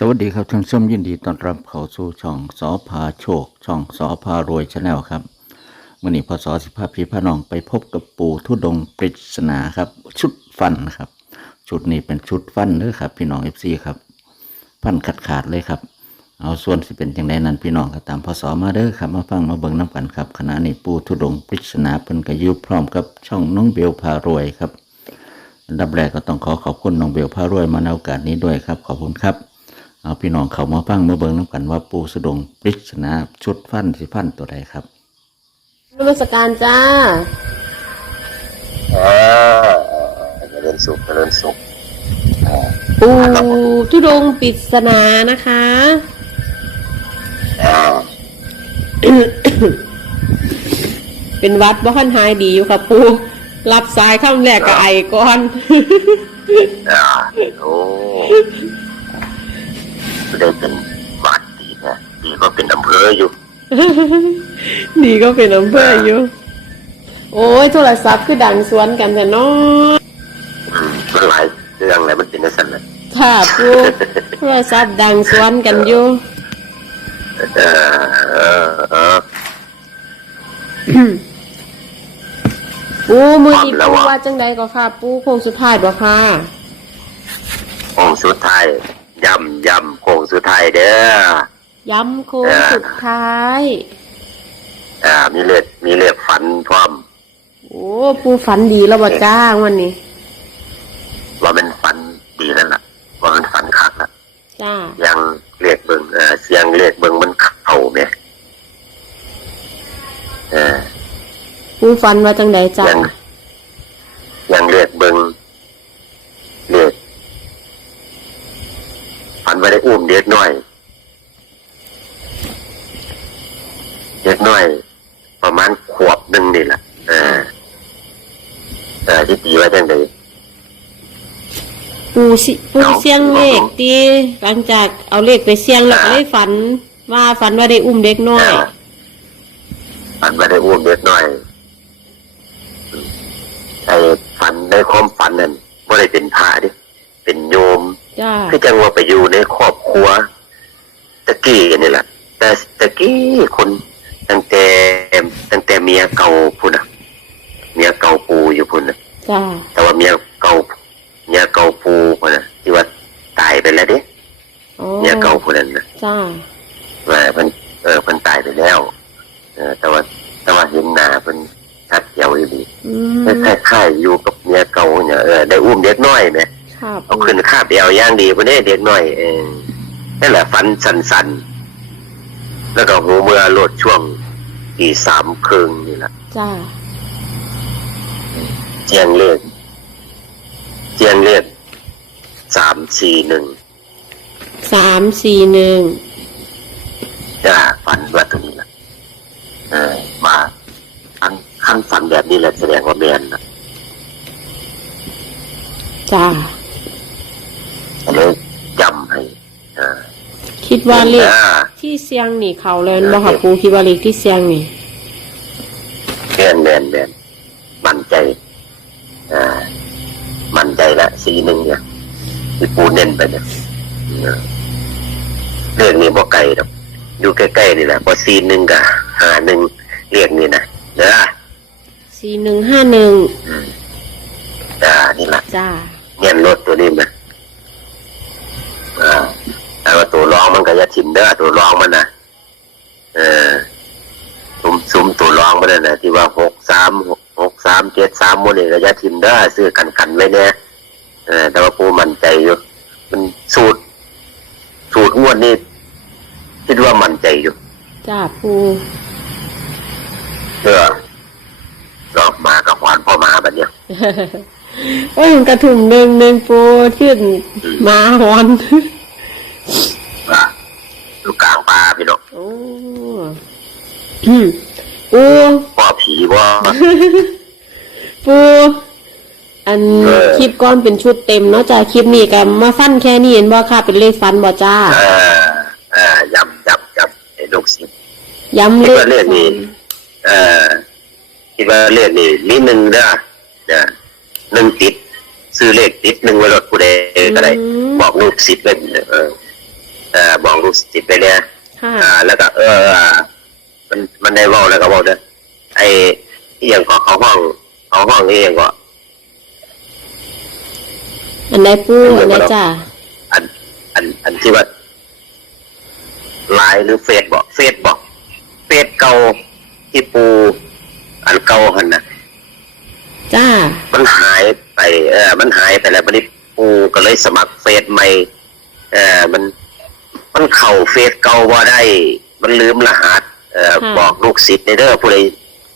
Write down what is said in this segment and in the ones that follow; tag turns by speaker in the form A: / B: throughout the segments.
A: สวัสดีครับท่านผู้ชมยินดีต้อนรับเข้าสู่ช่องสอพาโชค ช่องสอพารวยชาแนลครับวันนี้พศสิภาพีพระนองไปพบกับปู่ทุดงปริศนาครับ ชุดฟันครับ ชุดนี้เป็นชุดฟันเด้อครับ พี่น้องเอฟซีครับฟันขาดขาดเลยครับ เอาส่วนสิเป็นอย่างไรนั้นพี่น้องก็ตามพศมาเด้อครับ มาฟังมาเบิ่งน้ำกันครับขณะนี้ปู่ทุดงปริศนาเพิ่นก็อยู่พร้อมกับช่องน้องเบลพารวยครับดับแรกก็ต้องขอขอบคุณน้องเบลพารวยมาในโอกาสนี้ด้วยครับ ขอบคุณครับ เอาพี่น้องเขามาฟังมาเบิ่งน้ำกันว่าปูสะดงปริศนาชุดฟันสิฟันตัวใดครับ
B: นมัสการจ้า
C: อ่าเจริญสุขเจริญสุขอ่า
B: ปูทุดงค์ปริศนานะคะ
C: อ่า
B: เป็นวัดบ้านหายดีอยู่ค่ะปูรับสายข้ามแรกกับไอก่อน
C: อ่าโอ้ ไม่ได้เป็นวัดดีนะดีก็เป็นอำเภออยู่
B: นี่ก็เป็นอำเภออยู่ โอ้ยโทรศัพท์คือดังสวนกันแต่น้อ
C: อืมมันหลายเรื่องอะไรมันเป็นนักสันนะ
B: ค่ะปูโทรศัพท์ดังสวนกันอยู่
C: เออเออเออ
B: ปูมือนี้ปูว่าจังใดก็ค่ะ ปูโคงสุดท้ายบ่ค่ะ
C: โค้งสุดท้ายย่ำย่ำโค้ง สุดท้ายเด้อ
B: ย้ำโค้งสุดท้าย
C: อ่า มีเลือดมีเลือดฝันพร้อม
B: โอ้ปูฝันดีแล้วบ่จ้าวันนี้
C: ว่ามันฝันดีแล้วล่ะ ว่ามันฝันคักละ
B: จ้า
C: ยังเรียกเบิงเออเสียงเรียกเบิงมันเข้าเนี่ยเออ
B: ปูฝันว่าจังใดจ้า
C: ยังยังเรียกเบิงเรียกฝันว่าได้ อุ้มเด็กน้อย เด็กน้อย ประมาณขวบหนึ่งนี่แหละเออเออที่ตีไว้จังได
B: ปูสิปูเสียงเลขตีหลังจากเอาเลขไปเสียงแล้วก็เลยฝัน ว่าฝันว่าได้อุ้มเด็กน้อย
C: ฝันว่าได้อุ้มเด็กน้อยไอ้ฝันในความฝันนั้นว่าได้เป็นพระดิเป็นโยม
B: จ้า
C: คือจังว่าไปอยู่ในครอบครัวตะกี้นี่แหละแต่ตะกี้คนตั้งแต่ตั้งแต่เมียเก่าพุ่นน่ะเมียเก่าปูอยู่พุ่นน่ะ
B: จ้า
C: แต่ว่าเมียเก่าเมียเก่าปูพุ่นน่ะที่ว่าตายไปแล้วเด้
B: โอ้
C: เมียเก่าพุ่นนั้นน่ะ
B: จ้า
C: ว่าเพิ่นเออเพิ่นตายไปแล้วเออแต่ว่าแต่ว่าเห็นหน้าเพิ่นชัดเจวอยู่ดี
B: อืม
C: คล้ายๆอยู่กับเมียเก่าเนี่ยเออได้อุ้มเด็กน้อยเนี่ย
B: ค่ะ
C: เอา
B: ปู
C: ขึ้นคาบเอวย่างดีพอนี้เด็กน้อยเออนั่นแหละฟันสันๆแล้วก็หูเมื่อโลดช่วงตีสามครึ่งนี่แหละ
B: จ้า
C: เจียงเลขเจียงเลขสามสี่หนึ่ง
B: สามสี่หนึ่ง
C: จ้าฟันว่าตรงนี้แหละเออมาขั้นขั้นฟันแบบนี้แหละแสดงว่าแมนนะ
B: จ้า
C: ก็เลยจำให้อ่า
B: คิด ว่าเลข
C: อ่า
B: ที่เสียงนี่เขาเลยบ่ค่ะปูคิดว่าเลขที่เสียงนี่
C: แมนแมนแมนมั่นใจ อ่า มั่นใจละสีหนึ่งเนี่ยที่ปูเน้นไปเนี่ยเออเรื่องนี้บ่ไกลหรอกอยู่ใกล้ๆนี่แหละพอซีหนึ่งกับหาหนึ่งเรียกนี่นะเด้อ
B: สี่หนึ่งห้าหนึ่ง
C: อืมอ่านี่แหละ
B: จ้า
C: เงี้ยรถตัวนี้นะอ่าแต่ว่าตัวร องมันก็จะถิ่มเด้อตัวรองมันนะเออซุ้มซุ้มตัวรองมันน่ะนะที่ว่าหกสามหกสามเจ็ดสามมันนี่ก็จะถิ่มเด้อซื้อกันกันไว้เนี่ยเออ แต่ว่าปูมั่นใจอยู่มันสูตร สูตรงวดนี่คิดว่ามั่นใจอยู่
B: จ้าปู
C: เออรอบมากับหวานพ่อมาแบบเนี้ย
B: โอ้ยกระถุ่มหนึ่งหนึ่งปูขึ้นมาฮอน
C: ว่าอยู่กลางป่า พี่น้อง
B: โอ้อืมปู
C: พ่อผีว่า
B: ปูอัน
C: เออ
B: คลิปก้อนเป็นชุดเต็มเนาะจ้าคลิปนี้กันมาฟันแค่นี้เห็นบ่ค่ะเป็นเลขฟันบ่จ้า
C: เออเออยำยำยำไอ้ลูกศิษย์
B: ย้ำเล
C: คิด
B: ข
C: ว่าเลขนี้เออคิดว่าเลขนี้มีหนึ่งเด้อเด้อหนึ่งติดซื้อเลขติดหนึ่งไว้รถผู้ใดก็ได้ บอกลูกศิษย์เลยเออออบอกลูกศิษย์ไปเนี่ย
B: ค่ะ
C: อ่า แล้วก็ เออเออมันมันได้เว่าแล้วก็บอกเด้อไอ้เอียงก็เขาห้องเขาห้องเอียงก็
B: อันไหนปูอันไหนจ้า
C: อัน อัน อันที่ว่าไลน์หรือเฟซบอกเฟซบอกเฟซเก่าที่ปู อันเก่าหันนะ
B: จ้า
C: มันหายไป เออ มันหายไปแล้วบัดนี้ปูก็เลยสมัครเฟซใหม่ เออมัน มันเข่าเฟซเก่าว่าได้ มันลืมรหัสเอ่อ
B: ค่ะ
C: บอกลูกศิษย์ในเด้อผู้ใด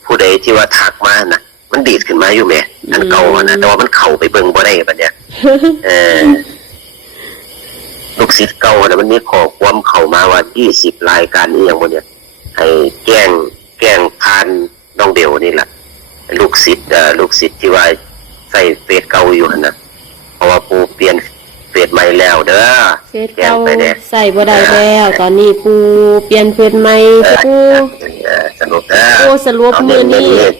C: ผู้ใดที่ว่าทักมาน่ะมันดีดขึ้นมาอยู่แหม่อันเก่าอะนะแต่ว่ามันเข่าไปเบิ่งบ่ได้บัดเนี้ยเออลูกศิษย์เก่าน่ะมันมีข้อความเข้ามาว่า20รายการอีหยังบ่เนี่ยให้แจ้งแจ้งผ่านน้องเบลนี่แหละลูกศิษย์เอ่อลูกศิษย์ที่ว่าใส่เฟซเก่าอยู่หั่นน่ะเพราะว่าปูเปลี่ยนเฟ ซใหม่แล้วเด้อ
B: เฟซเก่าใส่บ่ได้แล้ว ตอนนี้ปูเปลี่ยนเฟซใหม่
C: เออ
B: ปู
C: เออสรุปเด้อ
B: ปูสรุป
C: เอา
B: มือ
C: เน้
B: นี้
C: น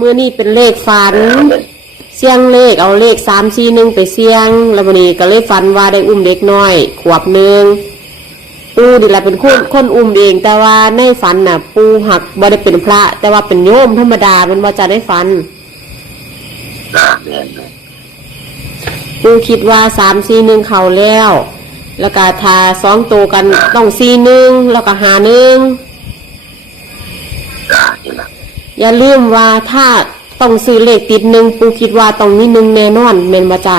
B: มือนี้เป็นเลขฝัน
C: ๆเอาเน้น
B: เสียงเลขเอาเลขสามสี่หนึ่งไปเสียง แล้ววันนี้ก็เลยฝันว่าได้อุ้มเด็กน้อย ขวบหนึ่งปูดิละเป็นคนคนอุ้มเอง แต่ว่าในฝันน่ะ ปูหักบ่ได้เป็นพระ แต่ว่าเป็นโยมธรรมดาเป็นว่าจะได้ฝัน
C: อ่าเน้น
B: ปูคิดว่าสามสี่หนึ่งเขาแล้ว แล้วก็ทาสองตัวกันต้องสี่หนึ่งแล้วก็หาหนึ่ง
C: อ่านี่ล่ะ
B: อย่าลืมว่าถ้าต้องซื้อเลขติดหนึ่งปูคิดว่าต้องมีหนึ่งแน่นอนเมนมาจ้า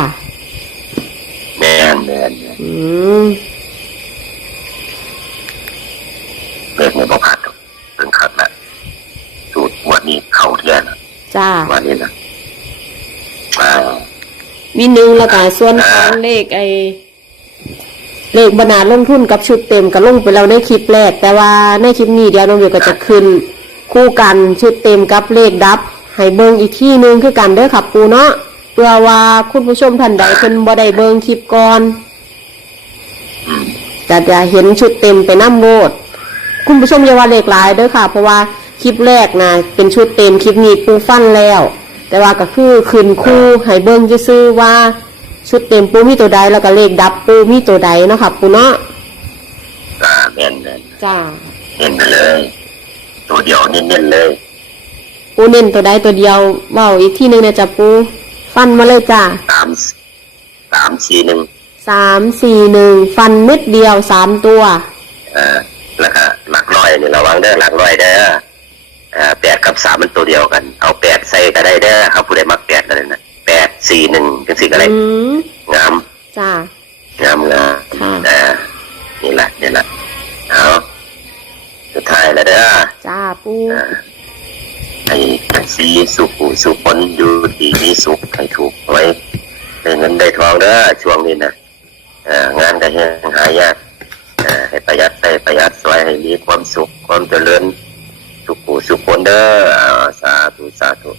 C: แม่นแม่นแม่น
B: อืม
C: เลขมันบ่ผ่านหรอกถึงขัดละสูตรวันนี้เข้าเทียนละ
B: จ้า
C: วันนี้นะอ่า
B: มีหนึ่งแล้วก็ส่วนของเลขไอเลขบรรณาลงทุนกับชุดเต็มก็ลงไปแล้วในคลิปแรก แต่ว่าในคลิปนี้เดี๋ยวน้องเบียวก็จะขึ้น คู่กันชุดเต็มกับเลขดับให้เบิงอีกที่หนึงคือกันเด้อครับปูเนาะเพื่อว่าคุณผู้ชมท่านใดเพิ่นบ่ได้เบิงคลิปก่อนก็จะเห็นชุดเต็มไปน้ำโบดคุณผู้ชมอย่าว่าเลขหลายเด้อค่ะ เพราะว่าคลิปแรกนะเป็นชุดเต็มคลิปนี้ปูฟันแล้ว แต่ว่าก็คือคืนคู่ให้เบิ่งซื่อๆว่าชุดเต็มปูมีตัวใดแล้วก็เลขดับปูมีตัวใดเนาะค่ะปูเนาะ
C: อ่าแม่นแม่น
B: จ้า
C: เน้นไปเลย ตัวเดียวเน้นๆเลย
B: ปูเน้นตัวใดตัวเดียวเว้าอีกที่หนึงนะจ้ะปูฟันมาเลยจ้า
C: สามสามสี่หนึ่ง
B: สามสี่หนึ่งฟันเม็ดเดียวสามตัว
C: เอ่อแล้วก็หลักร้อยนี่ระวังเด้อหลักร้อยเด้อเอ่อ แปดกับสามมันตัวเดียวกัน เอาแปดใส่ก็ได้เด้อเขาผู้ใดมักแปดก็ได้นะแปดสี่หนึ่งจังสี่ก็ได้
B: อืม
C: งาม
B: จ้างา
C: มงาม
B: ค่ะ
C: เออนี่แหละนี่แหละเอาสุดท้ายแล้วเด้อ
B: จ้าปู
C: เอ่อให้สีสุขสุขผลอยู่ดีมีสุขให้ถูกไว้ได้เงินได้ทองเด้อช่วงนี้นะเอ่องานก็แห้งหายากเอ่อให้ประหยัดได้ประหยัดสวยให้มีความสุขความเจริญ สุขูสุขคนเด้อสาธุสาธุ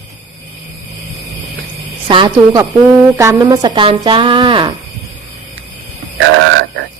B: สาธุกับปูกรรมนมัสการจ้าจ้าจ้า